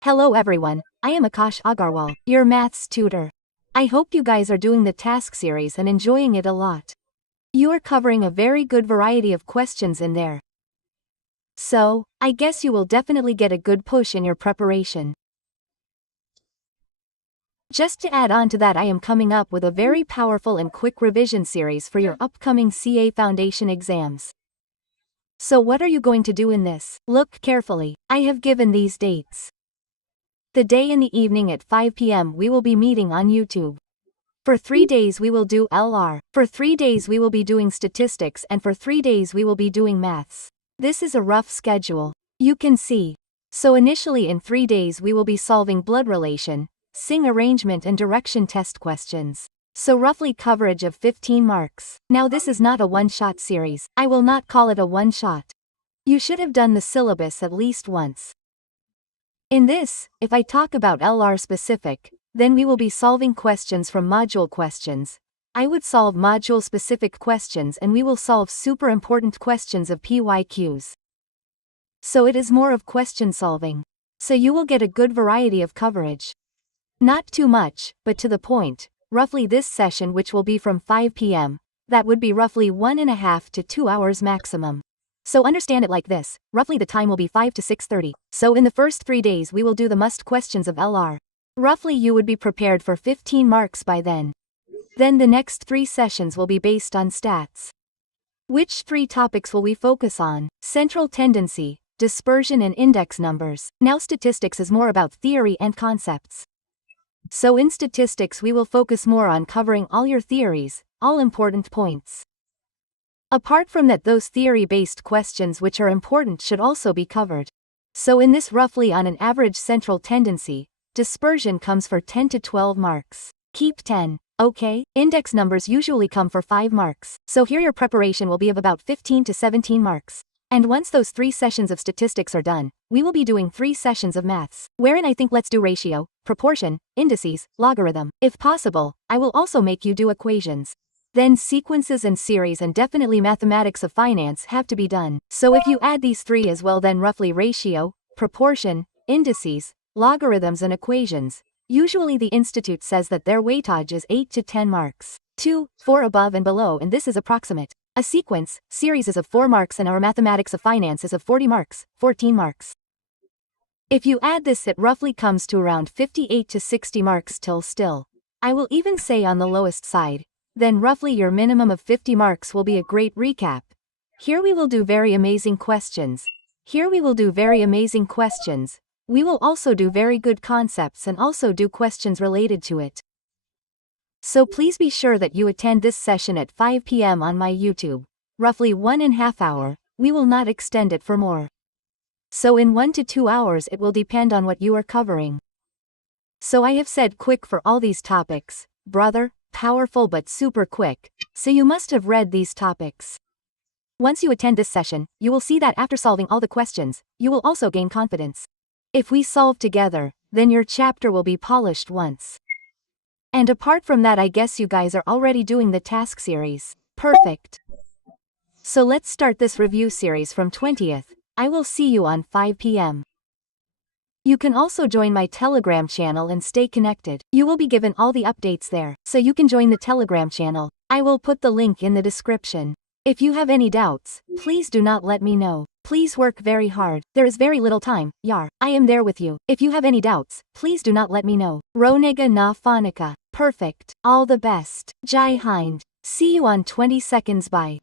Hello everyone, I am Akash Agrawal, your maths tutor. I hope you guys are doing the task series and enjoying it a lot. You are covering a very good variety of questions in there. So, I guess you will definitely get a good push in your preparation. Just to add on to that, I am coming up with a very powerful and quick revision series for your upcoming CA Foundation exams. So what are you going to do in this? Look carefully, I have given these dates. The day in the evening at 5 p.m. we will be meeting on YouTube. For 3 days we will do LR. For 3 days we will be doing statistics, and for 3 days we will be doing maths. This is a rough schedule. You can see. So initially in 3 days we will be solving blood relation, sing arrangement and direction test questions. So roughly coverage of 15 marks. Now this is not a one-shot series. I will not call it a one-shot. You should have done the syllabus at least once. In this, if I talk about LR specific, then we will be solving questions from module questions. I would solve module specific questions and we will solve super important questions of PYQs. So it is more of question solving. So you will get a good variety of coverage. Not too much, but to the point. Roughly this session, which will be from 5 p.m., that would be roughly 1.5 to 2 hours maximum. So understand it like this, roughly the time will be 5 to 6:30, so in the first 3 days we will do the must questions of LR. Roughly you would be prepared for 15 marks by then. Then the next 3 sessions will be based on stats. Which 3 topics will we focus on? Central tendency, dispersion and index numbers. Now statistics is more about theory and concepts. So in statistics we will focus more on covering all your theories, all important points. Apart from that, those theory-based questions which are important should also be covered. So in this, roughly on an average central tendency, dispersion comes for 10 to 12 marks. Keep 10, okay? Index numbers usually come for 5 marks, so here your preparation will be of about 15 to 17 marks. And once those 3 sessions of statistics are done, we will be doing 3 sessions of maths, wherein I think let's do ratio, proportion, indices, logarithm. If possible, I will also make you do equations. Then sequences and series, and definitely mathematics of finance have to be done. So if you add these 3 as well, then roughly ratio, proportion, indices, logarithms and equations. Usually the institute says that their weightage is 8 to 10 marks. 2, 4 above and below, and this is approximate. A sequence, series is of 4 marks and our mathematics of finance is of 40 marks, 14 marks. If you add this, it roughly comes to around 58 to 60 marks till still. I will even say on the lowest side. Then roughly your minimum of 50 marks will be a great recap. Here we will do very amazing questions. Here we will do very amazing questions. We will also do very good concepts and also do questions related to it. So please be sure that you attend this session at 5 p.m. on my YouTube. Roughly 1.5 hours, we will not extend it for more. So in 1 to 2 hours it will depend on what you are covering. So I have said quick for all these topics, brother. Powerful but super quick, so you must have read these topics. Once you attend this session, you will see that after solving all the questions, you will also gain confidence. If we solve together, then your chapter will be polished once. And apart from that, I guess you guys are already doing the task series. Perfect. So let's start this review series from 20th. I will see you on 5 p.m. You can also join my Telegram channel and stay connected. You will be given all the updates there, so you can join the Telegram channel. I will put the link in the description. If you have any doubts, please do not let me know. Please work very hard. There is very little time, yar. I am there with you. If you have any doubts, please do not let me know. Roniga na Phonica. Perfect. All the best. Jai Hind. See you on 20 seconds. Bye.